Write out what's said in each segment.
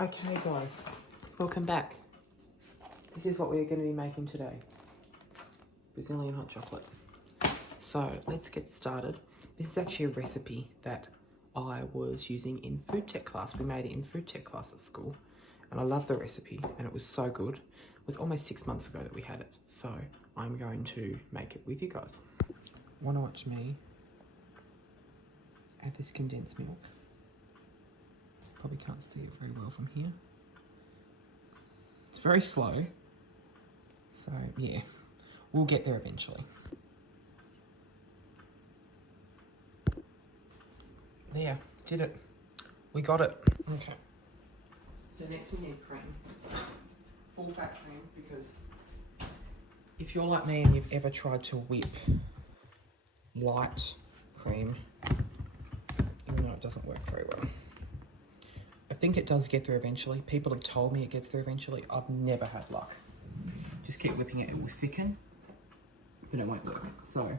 Okay guys, welcome back. This is what we're going to be making today. Brazilian hot chocolate. So let's get started. This is actually a recipe that I was using in food tech class. We made it in food tech class at school and I love the recipe and it was so good. It was almost 6 months ago that we had it. So I'm going to make it with you guys. Want to watch me add this condensed milk. Probably can't see it very well from here. It's very slow. So yeah, we'll get there eventually. There, did it. We got it. Okay. So next we need cream. Full fat cream, because if you're like me and you've ever tried to whip light cream, even though it doesn't work very well. I think it does get there eventually. People have told me it gets there eventually. I've never had luck. Just keep whipping it. It will thicken, but it won't work. So,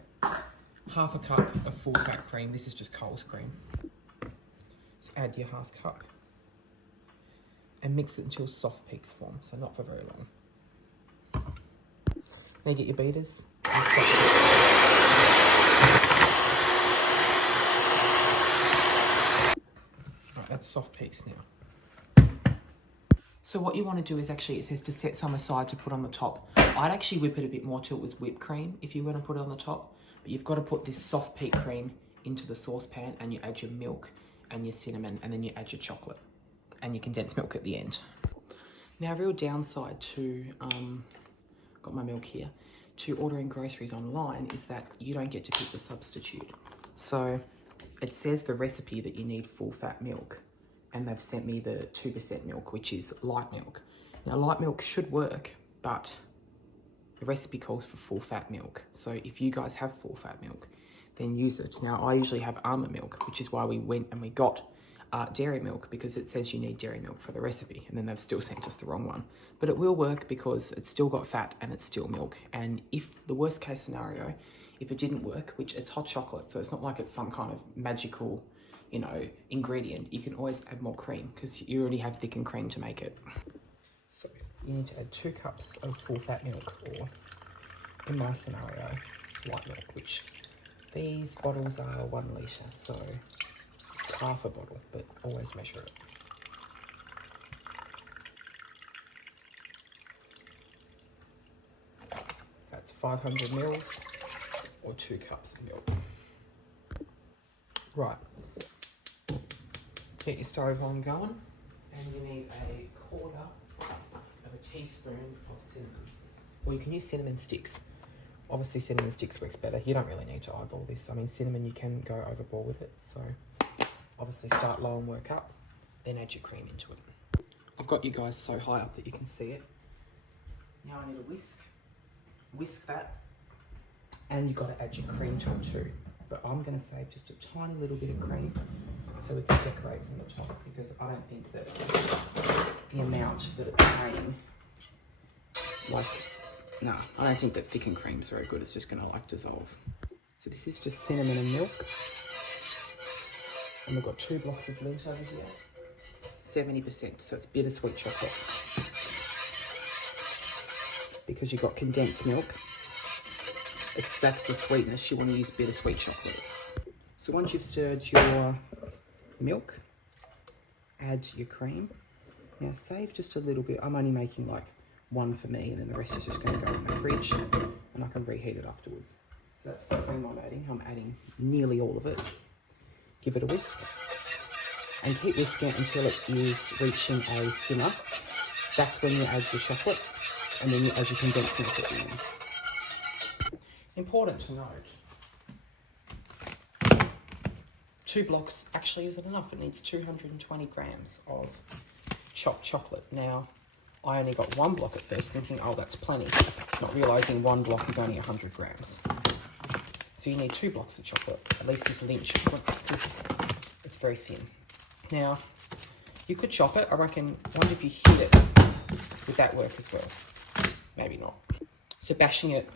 half a cup of full fat cream. This is just Coles cream. So add your half cup and mix it until soft peaks form. So not for very long. Then get your beaters and that's soft peaks now. So what you want to do is actually, it says to set some aside to put on the top. I'd actually whip it a bit more till it was whipped cream if you were going to put it on the top. But you've got to put this soft peak cream into the saucepan and you add your milk and your cinnamon and then you add your chocolate and your condensed milk at the end. Now, real downside to, got my milk here, to ordering groceries online is that you don't get to pick the substitute. So it says the recipe that you need full fat milk and they've sent me the 2% milk, which is light milk. Now light milk should work, but the recipe calls for full fat milk. So if you guys have full fat milk, then use it. Now I usually have almond milk, which is why we went and we got dairy milk, because it says you need dairy milk for the recipe, and then they've still sent us the wrong one. But it will work because it's still got fat and it's still milk. And if the worst case scenario, if it didn't work, which it's hot chocolate, so it's not like it's some kind of magical, you know, ingredient, you can always add more cream because you already have thickened cream to make it. So you need to add 2 cups of full fat milk, or in my scenario, light milk, which these bottles are 1 litre, so half a bottle, but always measure it. That's 500 mils or 2 cups of milk. Right. Get your stove on going, and you need a 1/4 of a teaspoon of cinnamon. Or you can use cinnamon sticks. Obviously cinnamon sticks works better. You don't really need to eyeball this. I mean, cinnamon, you can go overboard with it. So obviously start low and work up, then add your cream into it. I've got you guys so high up that you can see it. Now I need a whisk. Whisk that, and you've got to add your cream to it too. But I'm going to save just a tiny little bit of cream so we can decorate from the top, because I don't think that the amount that it's saying, no, I don't think that thickened cream's very good. It's just going to like dissolve. So this is just cinnamon and milk. And we've got 2 blocks of Lindt over here. 70%, so it's bittersweet chocolate. Because you've got condensed milk, that's the sweetness. You want to use bittersweet chocolate. So once you've stirred your milk, add your cream. Now save just a little bit. I'm only making like 1 for me, and then the rest is just going to go in the fridge, and I can reheat it afterwards. So that's the cream I'm adding. I'm adding nearly all of it. Give it a whisk, and keep whisking it until it is reaching a simmer. That's when you add your chocolate, and then you add your condensed milk at the end. Important to note, 2 blocks actually isn't enough. It needs 220 grams of chopped chocolate. Now, I only got 1 block at first, thinking, oh, that's plenty, not realising 1 block is only 100 grams. So you need 2 blocks of chocolate, at least this Lindt chocolate, because it's very thin. Now, you could chop it. I reckon, I wonder if you hit it, would that work as well? Maybe not. So bashing it,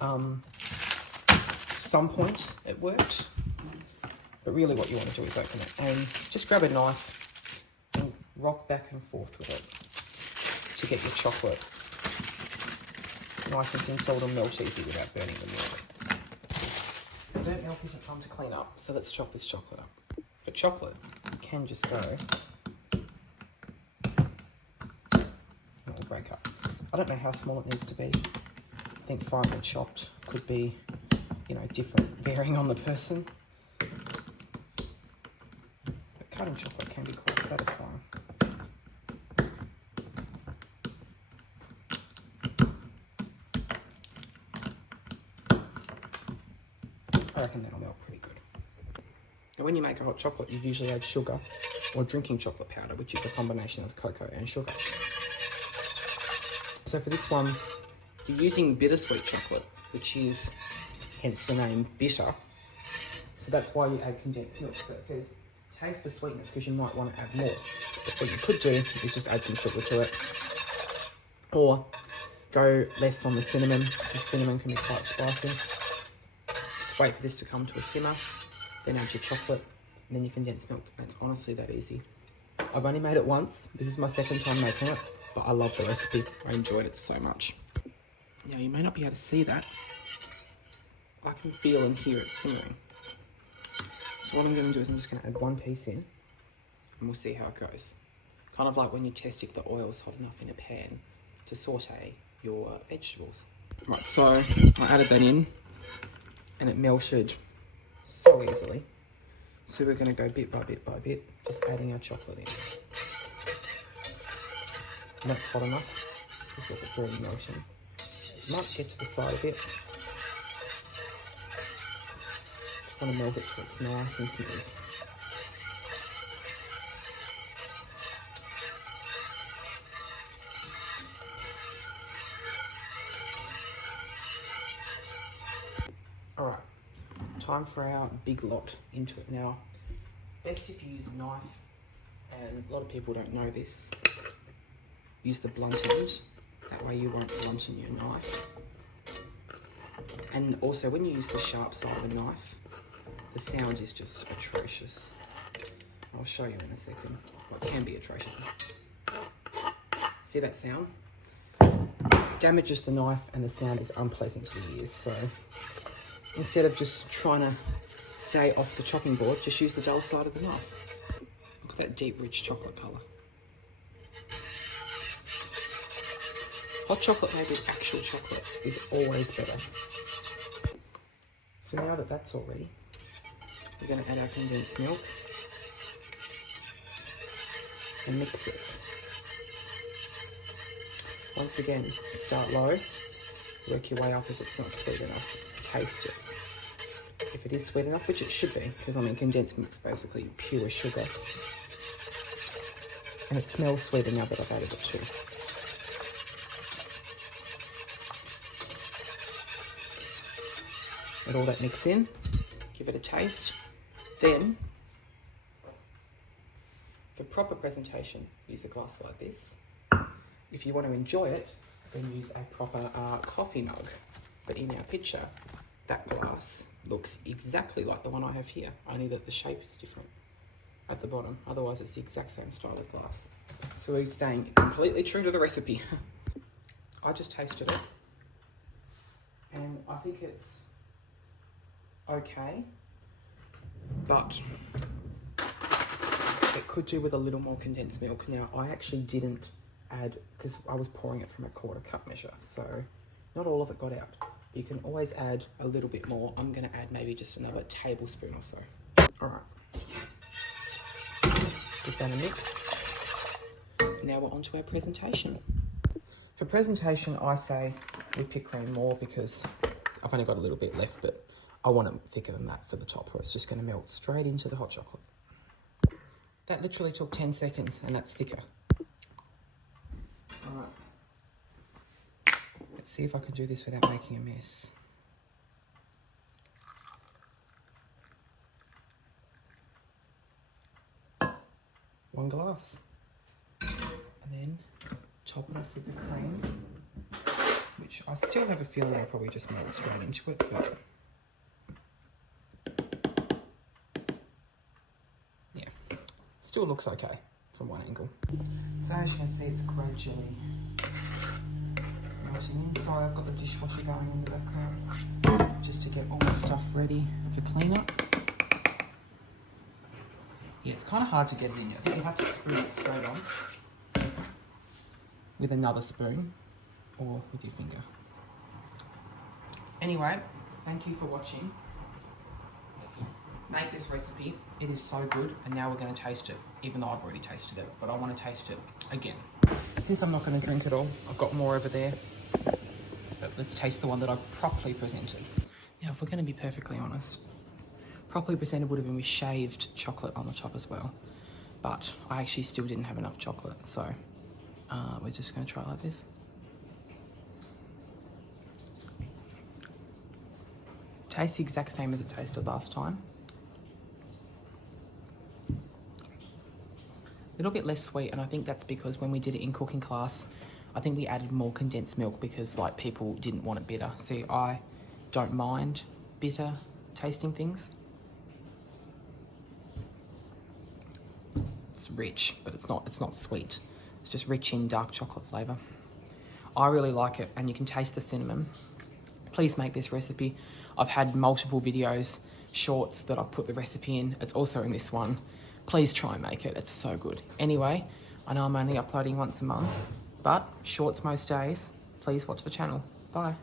some point it worked, but really what you want to do is open it and just grab a knife and rock back and forth with it to get your chocolate nice and thin so it'll melt easy without burning the milk. Burnt milk isn't fun to clean up, so let's chop this chocolate up. For chocolate, you can just go, it'll break up. I don't know how small it needs to be. I think finely chopped could be, you know, different, varying on the person. But cutting chocolate can be quite satisfying. I reckon that'll melt pretty good. Now when you make a hot chocolate, you usually add sugar or drinking chocolate powder, which is a combination of cocoa and sugar. So for this one, you're using bittersweet chocolate, which is hence the name bitter. So that's why you add condensed milk. So it says taste for sweetness because you might want to add more. But what you could do is just add some sugar to it. Or go less on the cinnamon, because cinnamon can be quite spicy. Just wait for this to come to a simmer, then add your chocolate, and then your condensed milk. And it's honestly that easy. I've only made it once. This is my second time making it, but I love the recipe. I enjoyed it so much. Now you may not be able to see that. I can feel and hear it simmering. So what I'm going to do is I'm just going to add one piece in and we'll see how it goes. Kind of like when you test if the oil's hot enough in a pan to saute your vegetables. Right, so I added that in and it melted so easily. So we're going to go bit by bit by bit, just adding our chocolate in. And that's hot enough. Just look, it's already melting. It might get to the side a bit. Just want to melt it so it's nice and smooth. Alright, time for our big lot into it now. Best if you use a knife, and a lot of people don't know this. Use the blunt end, that way you won't blunten your knife. And also when you use the sharp side of the knife, the sound is just atrocious. I'll show you in a second. Well, it can be atrocious. See that sound? Damages the knife and the sound is unpleasant to the ears. So instead of just trying to stay off the chopping board, just use the dull side of the knife. Look at that deep, rich chocolate colour. Hot chocolate made with actual chocolate is always better. So now that that's all ready, we're going to add our condensed milk and mix it. Once again, start low, work your way up if it's not sweet enough, taste it. If it is sweet enough, which it should be, because I mean condensed milk's basically pure sugar. And it smells sweeter now that I've added it too. Let all that mix in, give it a taste. Then, for proper presentation, use a glass like this. If you want to enjoy it, then use a proper coffee mug. But in our picture, that glass looks exactly like the one I have here, only that the shape is different at the bottom. Otherwise, it's the exact same style of glass. So we're staying completely true to the recipe. I just tasted it, and I think it's okay, but it could do with a little more condensed milk. Now, I actually didn't add, because I was pouring it from a 1/4 cup measure, so not all of it got out. You can always add a little bit more. I'm going to add maybe just another tablespoon or so. All right. Give that a mix. Now we're on to our presentation. For presentation, I say whipped cream more because I've only got a little bit left, but I want it thicker than that for the top, where it's just going to melt straight into the hot chocolate. That literally took 10 seconds, and that's thicker. All right. Let's see if I can do this without making a mess. One glass. And then top it off with the cream, which I still have a feeling I'll probably just melt straight into it, but yeah, still looks okay. from one angle. So as you can see, it's gradually melting inside. I've got the dishwasher going in the background just to get all my stuff ready for cleanup. Yeah, it's kind of hard to get it in. I think you have to spoon it straight on with another spoon or with your finger. Anyway, thank you for watching. Make this recipe. It is so good, and now we're going to taste it, even though I've already tasted it, but I want to taste it again. Since I'm not going to drink it all, I've got more over there, but let's taste the one that I've properly presented. Now, if we're going to be perfectly honest, properly presented would have been with shaved chocolate on the top as well, but I actually still didn't have enough chocolate, so we're just going to try like this. Tastes the exact same as it tasted last time. A little bit less sweet, and I think that's because when we did it in cooking class, I think we added more condensed milk because like people didn't want it bitter. See, I don't mind bitter tasting things. It's rich, but it's not sweet. It's just rich in dark chocolate flavour. I really like it, and you can taste the cinnamon. Please make this recipe. I've had multiple videos, shorts that I've put the recipe in. It's also in this one. Please try and make it. It's so good. Anyway, I know I'm only uploading once a month, but shorts most days. Please watch the channel. Bye.